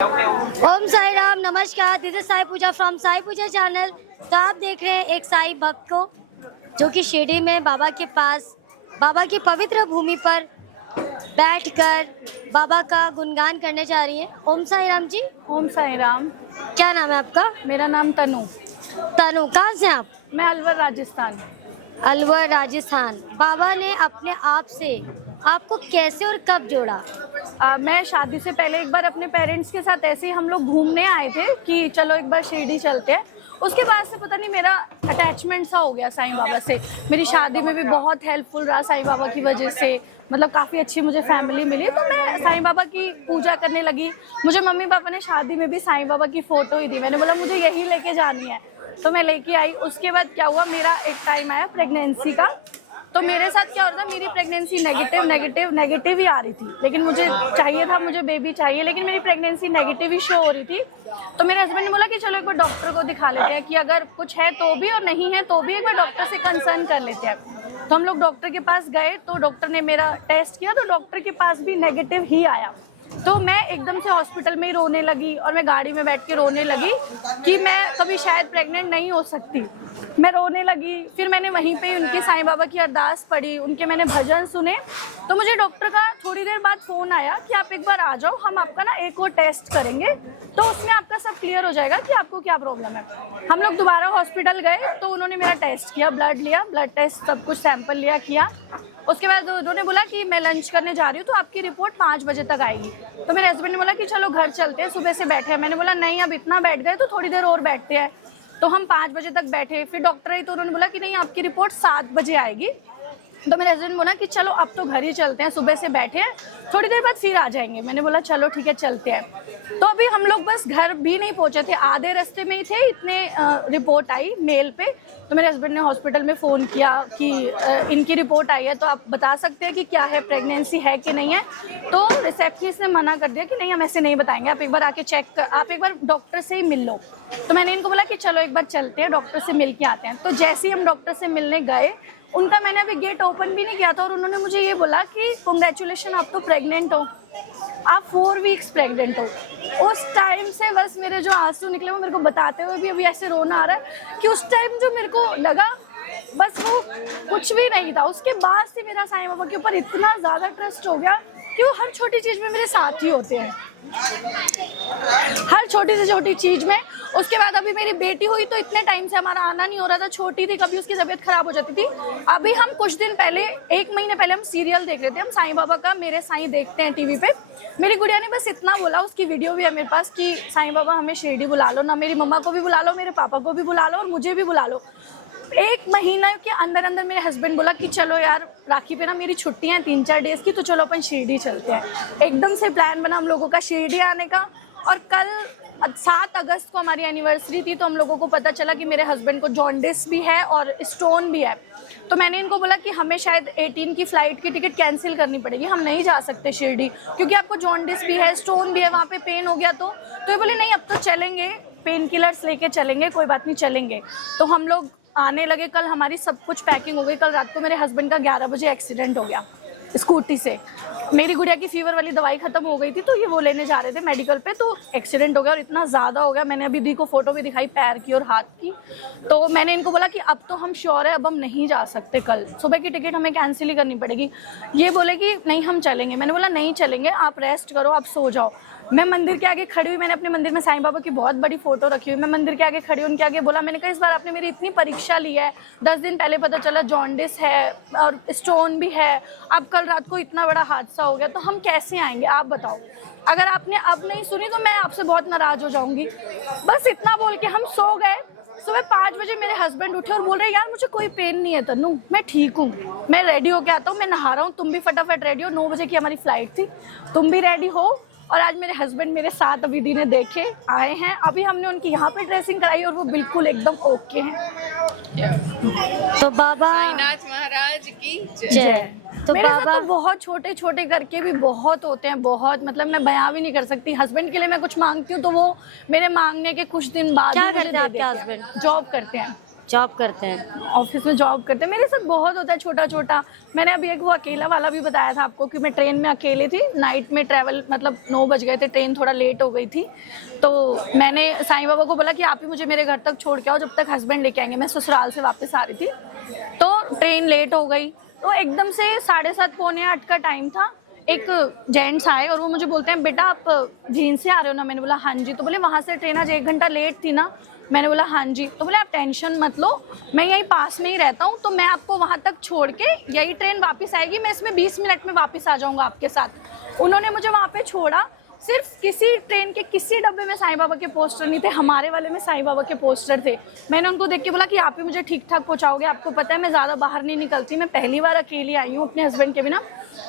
ओम साई राम, नमस्कार। This is Sai Puja from Sai Puja channel. तो आप देख रहे हैं एक साई भक्त को जो कि शिरडी में बाबा के पास, बाबा की पवित्र भूमि पर बैठकर बाबा का गुणगान करने जा रही है। ओम साई राम जी। ओम साई राम। क्या नाम है आपका? मेरा नाम तनु। तनु। कहाँ से आप? मैं अलवर राजस्थान। अलवर राजस्थान। बाबा ने अपने आप से आपको कैसे और कब जोड़ा? मैं शादी से पहले एक बार अपने पेरेंट्स के साथ ऐसे ही हम लोग घूमने आए थे कि चलो एक बार शिरडी चलते हैं। उसके बाद से पता नहीं मेरा अटैचमेंट सा हो गया साईं बाबा से। मेरी शादी में भी बहुत हेल्पफुल रहा साईं बाबा की वजह से, मतलब काफ़ी अच्छी मुझे फैमिली मिली। तो मैं साईं बाबा की पूजा करने लगी। मुझे मम्मी पापा ने शादी में भी साईं बाबा की फ़ोटो ही दी। मैंने बोला मुझे यही लेके जानी है, तो मैं लेके आई। उसके बाद क्या हुआ, मेरा एक टाइम आया प्रेगनेंसी का। तो मेरे साथ क्या हो रहा था, मेरी प्रेगनेंसी नेगेटिव ही आ रही थी, लेकिन मुझे चाहिए था, मुझे बेबी चाहिए, लेकिन मेरी प्रेगनेंसी नेगेटिव ही शो हो रही थी। तो मेरे हस्बैंड ने बोला कि चलो एक बार डॉक्टर को दिखा लेते हैं कि अगर कुछ है तो भी और नहीं है तो भी एक बार डॉक्टर से कंसर्न कर लेते हैं। तो हम लोग डॉक्टर के पास गए, तो डॉक्टर ने मेरा टेस्ट किया, तो डॉक्टर के पास भी नेगेटिव ही आया। तो मैं एकदम से हॉस्पिटल में ही रोने लगी और मैं गाड़ी में बैठ के रोने लगी कि मैं कभी शायद प्रेग्नेंट नहीं हो सकती। मैं रोने लगी। फिर मैंने वहीं पे उनके साईं बाबा की अरदास पढ़ी, उनके मैंने भजन सुने। तो मुझे डॉक्टर का थोड़ी देर बाद फ़ोन आया कि आप एक बार आ जाओ, हम आपका ना एक और टेस्ट करेंगे, तो उसमें आपका सब क्लियर हो जाएगा कि आपको क्या प्रॉब्लम है। हम लोग दोबारा हॉस्पिटल गए, तो उन्होंने मेरा टेस्ट किया, ब्लड लिया, ब्लड टेस्ट सब कुछ सैंपल लिया किया। उसके बाद उन्होंने बोला कि मैं लंच करने जा रही हूँ, तो आपकी रिपोर्ट 5 बजे तक आएगी। तो मेरे हस्बैंड ने बोला कि चलो घर चलते हैं, सुबह से बैठे हैं। मैंने बोला नहीं, अब इतना बैठ गए तो थोड़ी देर और बैठते हैं। तो हम 5 बजे तक बैठे। फिर डॉक्टर आई तो उन्होंने बोला कि नहीं, आपकी रिपोर्ट 7 बजे आएगी। तो मेरे हस्बैंड बोला कि चलो अब तो घर ही चलते हैं, सुबह से बैठे हैं, थोड़ी देर बाद फिर आ जाएंगे। मैंने बोला चलो ठीक है चलते हैं। तो अभी हम लोग बस घर भी नहीं पहुंचे थे, आधे रास्ते में ही थे, इतने रिपोर्ट आई मेल पे। तो मेरे हस्बैंड ने हॉस्पिटल में फ़ोन किया कि इनकी रिपोर्ट आई है, तो आप बता सकते हैं कि क्या है, प्रेगनेंसी है कि नहीं है। तो रिसेप्शनिस्ट ने मना कर दिया कि नहीं, हम ऐसे नहीं बताएंगे, आप एक बार आके चेक कर, आप एक बार डॉक्टर से ही मिल लो। तो मैंने इनको बोला कि चलो एक बार चलते हैं, डॉक्टर से मिल के आते हैं। तो जैसे ही हम डॉक्टर से मिलने गए, उनका मैंने अभी गेट ओपन भी नहीं किया था और उन्होंने मुझे ये बोला कि कॉन्ग्रेचुलेशन, आप तो प्रेग्नेंट हो, आप 4 वीक्स प्रेग्नेंट हो। उस टाइम से बस मेरे जो आंसू निकले, वो मेरे को बताते हुए भी अभी ऐसे रोना आ रहा है कि उस टाइम जो मेरे को लगा, बस वो कुछ भी नहीं था। उसके बाद से मेरा साईं बाबा के ऊपर इतना ज़्यादा ट्रस्ट हो गया कि वो हर छोटी चीज़ में मेरे साथ ही होते हैं, हर छोटी से छोटी चीज़ में। उसके बाद अभी मेरी बेटी हुई, तो इतने टाइम से हमारा आना नहीं हो रहा था, छोटी थी, कभी उसकी तबीयत खराब हो जाती थी। अभी हम कुछ दिन पहले, 1 महीने पहले हम सीरियल देख रहे थे, हम साईं बाबा का मेरे साईं देखते हैं टीवी पे। मेरी गुड़िया ने बस इतना बोला, उसकी वीडियो भी है मेरे पास, कि साईं बाबा हमें शिरडी बुला लो ना, मेरी मम्मा को भी बुला लो, मेरे पापा को भी बुला लो और मुझे भी बुला लो। 1 महीना के अंदर अंदर मेरे हस्बैंड बोला कि चलो यार, राखी पे ना मेरी छुट्टियां हैं 3-4 डेज़ की, तो चलो अपन शिरडी चलते हैं। एकदम से प्लान बना हम लोगों का शिरडी आने का। और कल 7 अगस्त को हमारी एनिवर्सरी थी, तो हम लोगों को पता चला कि मेरे हस्बैंड को जॉन्डिस भी है और स्टोन भी है। तो मैंने इनको बोला कि हमें शायद 18 की फ़्लाइट की टिकट कैंसिल करनी पड़ेगी, हम नहीं जा सकते शिरडी, क्योंकि आपको जॉन्डिस भी है, स्टोन भी है, वहाँ पे पेन हो गया। तो ये बोले नहीं, अब तो चलेंगे, पेन किलर्स लेके चलेंगे, कोई बात नहीं चलेंगे। तो हम लोग आने लगे। कल हमारी सब कुछ पैकिंग हो गई। कल रात को मेरे हस्बैंड का 11 बजे एक्सीडेंट हो गया स्कूटी से। मेरी गुड़िया की फीवर वाली दवाई खत्म हो गई थी, तो ये वो लेने जा रहे थे मेडिकल पे, तो एक्सीडेंट हो गया और इतना ज़्यादा हो गया। मैंने अभी दी को फ़ोटो भी दिखाई पैर की और हाथ की। तो मैंने इनको बोला कि अब तो हम श्योर है, अब हम नहीं जा सकते, कल सुबह की टिकट हमें कैंसिल ही करनी पड़ेगी। ये बोले कि नहीं हम चलेंगे। मैंने बोला नहीं चलेंगे, आप रेस्ट करो, आप सो जाओ। मैं मंदिर के आगे खड़ी हुई, मैंने अपने मंदिर में साईं बाबा की बहुत बड़ी फ़ोटो रखी हुई। मैं मंदिर के आगे खड़ी, उनके आगे बोला, मैंने कहा इस बार आपने मेरी इतनी परीक्षा ली है, 10 दिन पहले पता चला जॉन्डिस है और स्टोन भी है, अब कल रात को इतना बड़ा हादसा हो गया, तो हम कैसे आएंगे, आप बताओ। अगर आपने अब नहीं सुनी तो मैं आपसे बहुत नाराज़ हो जाऊँगी। बस इतना बोल के हम सो गए। सुबह 5 बजे मेरे हस्बैंड उठे और बोल रहे यार मुझे कोई पेन नहीं है तन्नू, मैं ठीक हूँ, मैं रेडी होके आता हूँ, मैं नहा रहा हूँ, तुम भी फटाफट रेडी हो, 9 बजे की हमारी फ़्लाइट थी, तुम भी रेडी हो। और आज मेरे हस्बैंड मेरे साथ अभी दिने देखे आए हैं। अभी हमने उनकी यहाँ पे ड्रेसिंग कराई और वो बिल्कुल एकदम ओके हैं। तो बाबा साईनाथ महाराज की जय। तो मेरे साथ बाबा तो बहुत छोटे छोटे करके भी बहुत होते हैं, बहुत, मतलब मैं बयां भी नहीं कर सकती। हस्बैंड के लिए मैं कुछ मांगती हूँ तो वो मेरे मांगने के कुछ दिन बाद क्या ही मुझे करते हैं दे आपके देते हैं। हस्बैंड? जॉब करते हैं। जॉब करते हैं। ऑफिस में जॉब करते हैं। मेरे साथ बहुत होता है छोटा छोटा। मैंने अभी एक वो अकेला वाला भी बताया था आपको कि मैं ट्रेन में अकेले थी, नाइट में ट्रैवल, मतलब 9 बज गए थे, ट्रेन थोड़ा लेट हो गई थी, तो मैंने साईं बाबा को बोला कि आप ही मुझे मेरे घर तक छोड़ के आओ जब तक हस्बैंड लेके आएंगे। मैं ससुराल से वापस आ रही थी, तो ट्रेन लेट हो गई, तो एकदम से 7:30 पौने 8 का टाइम था। एक जेंट्स आए और वो मुझे बोलते हैं, बेटा आप जींद से आ रहे हो ना? मैंने बोला हाँ जी। तो बोले वहाँ से ट्रेन आज 1 घंटा लेट थी ना? मैंने बोला हाँ जी। तो बोले आप टेंशन मत लो, मैं यहीं पास में ही रहता हूँ, तो मैं आपको वहाँ तक छोड़ के यही ट्रेन वापस आएगी, मैं इसमें 20 मिनट में वापस आ जाऊँगा आपके साथ। उन्होंने मुझे वहाँ पे छोड़ा। सिर्फ किसी ट्रेन के किसी डब्बे में साईं बाबा के पोस्टर नहीं थे, हमारे वाले में साईं बाबा के पोस्टर थे। मैंने उनको देख के बोला कि आप ही मुझे ठीक ठाक पहुँचाओगे? आपको पता है मैं ज़्यादा बाहर नहीं निकलती, मैं पहली बार अकेली आई हूँ अपने हस्बैंड के बिना,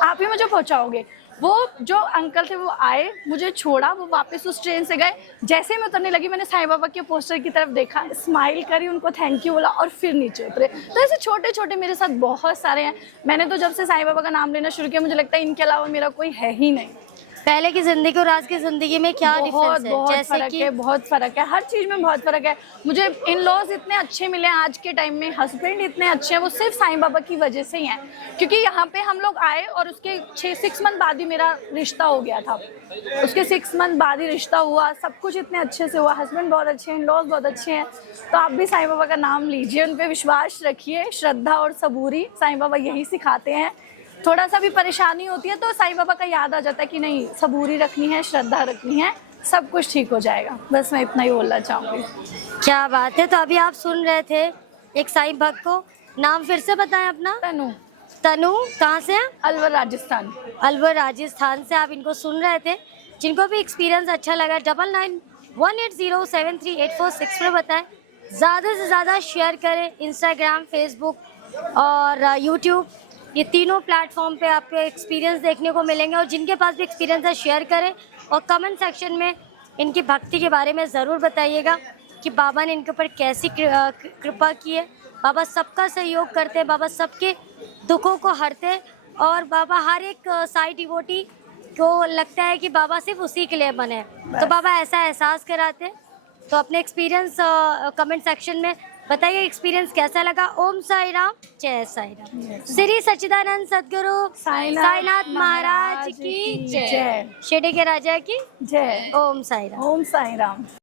आप ही मुझे पहुँचाओगे? वो जो अंकल थे वो आए, मुझे छोड़ा, वो वापस उस ट्रेन से गए। जैसे मैं उतरने लगी मैंने साईं बाबा के पोस्टर की तरफ देखा, स्माइल करी, उनको थैंक यू बोला और फिर नीचे उतरे। तो ऐसे छोटे छोटे मेरे साथ बहुत सारे हैं। मैंने तो जब से साईं बाबा का नाम लेना शुरू किया मुझे लगता है इनके अलावा मेरा कोई है ही नहीं। पहले की जिंदगी और आज की जिंदगी में क्या डिफरेंस है? बहुत जैसे फर्क कि है, बहुत फर्क है, हर चीज में बहुत फर्क है। मुझे इन लॉज इतने अच्छे मिले हैं आज के टाइम में, हस्बैंड इतने अच्छे हैं, वो सिर्फ साईं बाबा की वजह से ही हैं। क्योंकि यहाँ पे हम लोग आए और उसके 6 मंथ बाद ही मेरा रिश्ता हो गया था, उसके 6 मंथ बाद ही रिश्ता हुआ, सब कुछ इतने अच्छे से हुआ, हस्बैंड बहुत अच्छे हैं, इन लॉज बहुत अच्छे हैं। तो आप भी साईं बाबा का नाम लीजिए, उन पर विश्वास रखिए, श्रद्धा और सबूरी, साईं बाबा यही सिखाते हैं। थोड़ा सा भी परेशानी होती है तो साईं बाबा का याद आ जाता है कि नहीं, सबूरी रखनी है, श्रद्धा रखनी है, सब कुछ ठीक हो जाएगा। बस मैं इतना ही बोलना चाहूँगी। क्या बात है। तो अभी आप सुन रहे थे एक साईं भक्त को, नाम फिर से बताएं अपना। तनु, तनु, कहाँ से हैं? अलवर राजस्थान। अलवर राजस्थान से आप इनको सुन रहे थे। जिनको भी एक्सपीरियंस अच्छा लगा 9991807386 पर बताएं। ज़्यादा से ज़्यादा शेयर करें, इंस्टाग्राम, फेसबुक और यूट्यूब, ये तीनों प्लेटफॉर्म पे आपको एक्सपीरियंस देखने को मिलेंगे। और जिनके पास भी एक्सपीरियंस है शेयर करें और कमेंट सेक्शन में इनकी भक्ति के बारे में ज़रूर बताइएगा कि बाबा ने इनके ऊपर कैसी कृपा की है। बाबा सबका सहयोग करते हैं, बाबा सबके दुखों को हरते हैं और बाबा हर एक साई डिवोटी को लगता है कि बाबा सिर्फ उसी के लिए बने हैं। तो बाबा ऐसा एहसास कराते हैं। तो अपने एक्सपीरियंस कमेंट सेक्शन में बताइए, एक्सपीरियंस कैसा लगा। ओम साई राम, जय साई राम। श्री सच्चिदानंद सदगुरु साईनाथ महाराज की जय। शिरडी के राजा की जय। ओम साई राम। ओम साई राम।